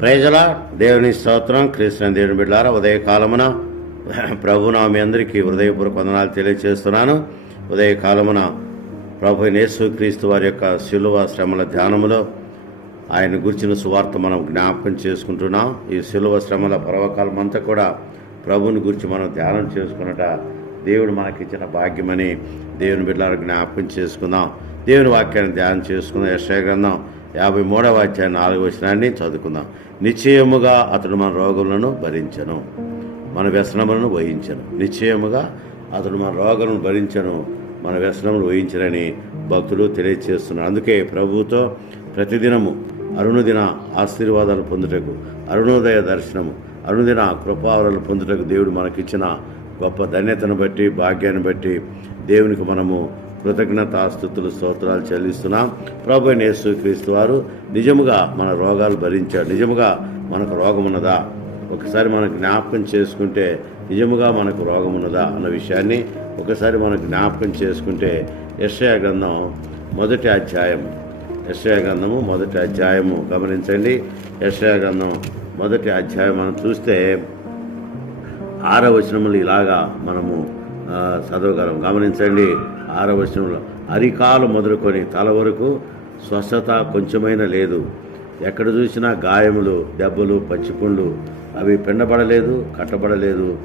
ప్రజల దేవుని స్తోత్రం క్రీస్తు దేవుని బిడ్డారా ఉదయకాలమున ప్రభునా మీ అందరికీ హృదయపూర్వక వందనాలు తెలియజేస్తున్నాను ఉదయకాలమున ప్రభు యేసు క్రీస్తు వారి యొక్క శిలువ శ్రమల ధ్యానములో ఆయన గురించిన సువార్త మనం జ్ఞాపకం చేసుకుంటున్నాం. ఈ శిలువ శ్రమల పర్వకాలం అంతా కూడా ప్రభుని గురించి మనం ధ్యానం చేసుకున్నట దేవుడు మనకిచ్చిన భాగ్యమని దేవుని బిడ్డల జ్ఞాపకం చేసుకుందాం. దేవుని వాక్యాన్ని ధ్యానం చేసుకుందాం. యశ్వ గ్రంథం యాభై మూడవ అధ్యాయం నాలుగు వచనాన్ని చదువుకుందాం. నిశ్చయముగా అతడు మన రోగులను భరించను మన వ్యసనములను వహించను. నిశ్చయముగా అతడు మన రోగులను భరించను మన వ్యసనములు వహించనని భక్తులు తెలియజేస్తున్నారు అందుకే ప్రభువుతో ప్రతిదినము అరుణదిన ఆశీర్వాదాలు పొందుటకు అరుణోదయ దర్శనము అరుణదిన కృపావరాలు పొందుటకు దేవుడు మనకిచ్చిన గొప్ప ధన్యతను బట్టి భాగ్యాన్ని బట్టి దేవునికి మనము కృతజ్ఞతాస్థుతులు స్తోత్రాలు చెల్లిస్తున్నాం. ప్రభు నేసు క్రీస్తు వారు నిజముగా మన రోగాలు భరించాడు నిజముగా మనకు రోగం ఉన్నదా ఒకసారి మనం జ్ఞాపకం చేసుకుంటే నిజముగా మనకు రోగం ఉన్నదా అన్న విషయాన్ని ఒకసారి మనం జ్ఞాపకం చేసుకుంటే యెషయా గ్రంథం మొదటి అధ్యాయం యశ్యా గ్రంథము మొదటి అధ్యాయము గమనించండి. యశ్యా గ్రంథం మొదటి అధ్యాయం మనం చూస్తే ఆరో వచనములు ఇలాగా మనము చదవగలం. గమనించండి. ఆరవచనంలో అరికాలు మొదలుకొని తల వరకు స్వస్థత కొంచెమైనా లేదు. ఎక్కడ చూసినా గాయములు దెబ్బలు పచ్చిపుండ్లు అవి పిండబడలేదు కట్టబడలేదు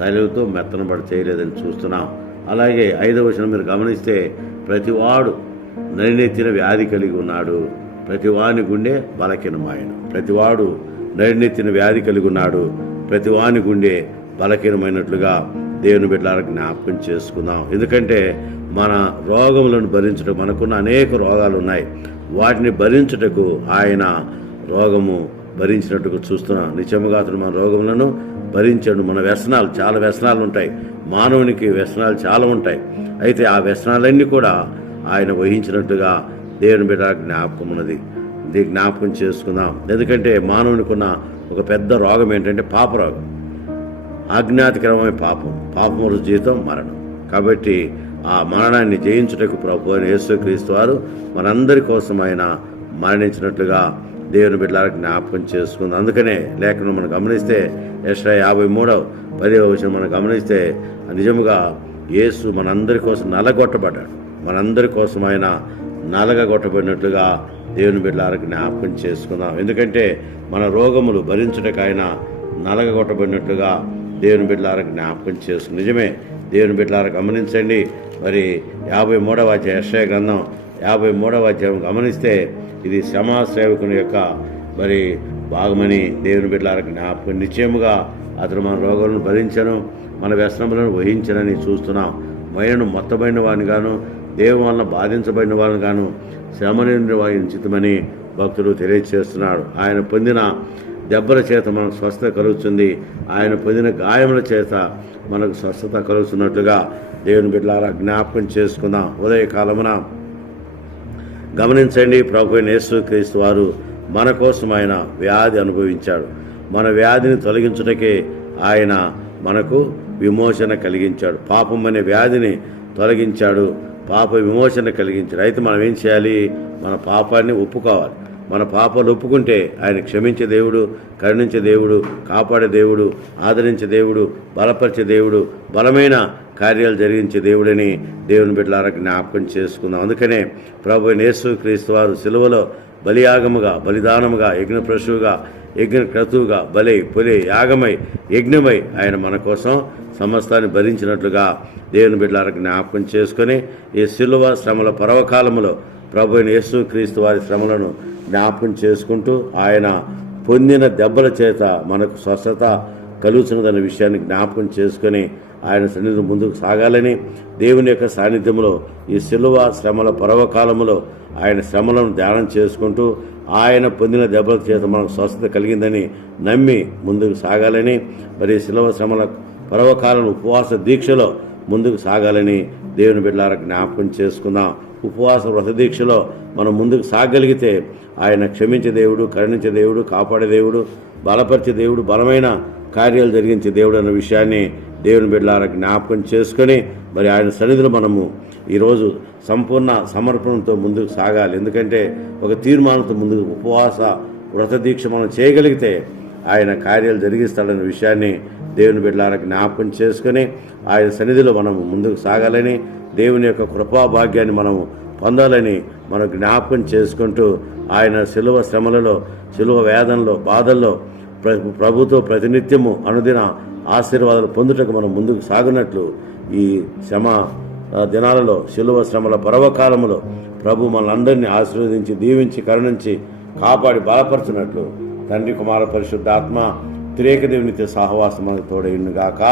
తలతో మెత్తనబడ చేయలేదని చూస్తున్నాం. అలాగే ఐదవ వచనం మీరు గమనిస్తే ప్రతివాడు నడినెత్తిన వ్యాధి కలిగి ఉన్నాడు. ప్రతివాని గుండె బలకీనమాయను ప్రతివాడు నడినెత్తిన వ్యాధి కలిగి ఉన్నాడు. ప్రతివాని గుండె బలహీనమైనట్లుగా. దేవుని బిడ్డలారా జ్ఞాపకం చేసుకుందాం. ఎందుకంటే మన రోగములను భరించడం మనకున్న అనేక రోగాలు ఉన్నాయి. వాటిని భరించుటకు ఆయన రోగము భరించినట్టుగా చూస్తున్నాం. నిజముగా అతను మన రోగములను భరించాడు. మన వ్యసనాలు చాలా వ్యసనాలు ఉంటాయి. మానవునికి వ్యసనాలు చాలా ఉంటాయి. అయితే ఆ వ్యసనాలన్నీ కూడా ఆయన వహించినట్టుగా దేవుని బిడ్డ జ్ఞాపకం ఉన్నది. ఇది జ్ఞాపకం చేసుకుందాం. ఎందుకంటే మానవునికి ఉన్న ఒక పెద్ద రోగం ఏంటంటే పాపరోగం ఆజ్ఞాతికరమైన పాపం. పాపముల జీవితం మరణం. కాబట్టి ఆ మరణాన్ని జయించుటకు ప్రభు అయిన యేసుక్రీస్తు వారు మనందరి కోసం ఆయన మరణించినట్లుగా దేవుని బిడ్డలకు జ్ఞాపకం చేసుకుంది. అందుకనే లేఖను మనం గమనిస్తే యశ యాభై మూడవ పదివ విషయం మనం గమనిస్తే నిజముగా యేసు మనందరి కోసం నలగొట్టబడ్డాడు. మనందరి కోసం ఆయన నలగొట్టబడినట్లుగా దేవుని బిడ్డలకు జ్ఞాపకం చేసుకుందాం. ఎందుకంటే మన రోగములు భరించుటకు ఆయన నలగొట్టబడినట్లుగా దేవుని బిడ్డలారా జ్ఞాపకం చేసుకుని. నిజమే దేవుని బిడ్డలారా గమనించండి. మరి యాభై మూడవ అధ్యాయ యెషయా గ్రంథం యాభై మూడవ అధ్యాయం గమనిస్తే ఇది శ్రమా సేవకుని యొక్క మరి భాగమని దేవుని బిడ్డలారా జ్ఞాపకం. నిశ్చయముగా అతను మన రోగాలను భరించను మన వ్యసనములను వహించనని చూస్తున్నాం. మైనను మొత్తమైన వాని గాను దేవుని వలన బాధించబడిన వారిని గాను శ్రమని వహించితమని భక్తుడు తెలియజేస్తున్నాడు. ఆయన పొందిన దెబ్బల చేత మనకు స్వస్థత కలుగుతుంది. ఆయన పొందిన గాయముల చేత మనకు స్వస్థత కలుగుతున్నట్లుగా దేవుని బిడ్డలారా జ్ఞాపకం చేసుకుందాం. ఉదయకాలమున గమనించండి ప్రభు అయిన యేసుక్రీస్తు వారు మన కోసం ఆయన వ్యాధి అనుభవించాడు. మన వ్యాధిని తొలగించుటకే ఆయన మనకు విమోచన కలిగించాడు. పాపం అనే వ్యాధిని తొలగించాడు. పాప విమోచన కలిగించాడు. అయితే మనం ఏం చేయాలి? మన పాపాన్ని ఒప్పుకోవాలి. మన పాపాలు ఒప్పుకుంటే ఆయన క్షమించే దేవుడు కరుణించే దేవుడు కాపాడే దేవుడు ఆదరించే దేవుడు బలపరిచే దేవుడు బలమైన కార్యాలు జరిగించే దేవుడని దేవుని బిడ్డలారా జ్ఞాపకం చేసుకుందాం. అందుకనే ప్రభు అయిన యేసు క్రీస్తు వారు సిలువలో బలియాగముగా బలిదానముగా యజ్ఞ పశువుగా యజ్ఞ క్రతువుగా బలి పొలి యాగమై యజ్ఞమై ఆయన మన కోసం సమస్తాన్ని భరించినట్లుగా దేవుని బిడ్డలారా జ్ఞాపకం చేసుకొని ఈ సిలువ శ్రమల పర్వకాలములో ప్రభు నేసు యేసు క్రీస్తు వారి శ్రమలను జ్ఞాపకం చేసుకుంటూ ఆయన పొందిన దెబ్బల చేత మనకు స్వస్థత కలుగుతున్నదన్న విషయాన్ని జ్ఞాపకం చేసుకొని ఆయన సన్నిధి ముందుకు సాగాలని దేవుని యొక్క సాన్నిధ్యంలో ఈ సిలువ శ్రమల పర్వకాలంలో ఆయన శ్రమలను ధ్యానం చేసుకుంటూ ఆయన పొందిన దెబ్బల చేత మనకు స్వస్థత కలిగిందని నమ్మి ముందుకు సాగాలని. మరి సిలువ శ్రమల పర్వకాలం ఉపవాస దీక్షలో ముందుకు సాగాలని దేవుని బిడ్డలారా జ్ఞాపకం చేసుకుందాం. ఉపవాస వ్రతదీక్షలో మనం ముందుకు సాగలిగితే ఆయన క్షమించే దేవుడు కరుణించే దేవుడు కాపాడే దేవుడు బలపరిచే దేవుడు బలమైన కార్యాలు జరిగించే దేవుడు అన్న విషయాన్ని దేవుని బిడ్డలారా జ్ఞాపకం చేసుకొని మరి ఆయన సన్నిధిలో మనము ఈరోజు సంపూర్ణ సమర్పణతో ముందుకు సాగాలి. ఎందుకంటే ఒక తీర్మానంతో ముందుకు ఉపవాస వ్రతదీక్ష మనం చేయగలిగితే ఆయన కార్యాలు జరిగిస్తాడన్న విషయాన్ని దేవుని బిడ్డలారా జ్ఞాపకం చేసుకుని ఆయన సన్నిధిలో మనం ముందుకు సాగాలని దేవుని యొక్క కృపా భాగ్యాన్ని మనము పొందాలని మనం జ్ఞాపకం చేసుకుంటూ ఆయన శిలువ శ్రమలలో శిలువ వేదనలో బాధల్లో ప్ర ప్రభుతో ప్రతినిత్యము అనుదిన ఆశీర్వాదాలు పొందుటకు మనం ముందుకు సాగునట్లు ఈ శ్రమ దినాలలో శిలువ శ్రమల పర్వకాలములో ప్రభు మనందరినీ ఆశీర్వదించి దీవించి కరుణించి కాపాడి బలపరచునట్లు. తండ్రి కుమార పరిశుద్ధాత్మ త్రేక దేవునితో సహవాసం మనకు తోడైండుగాక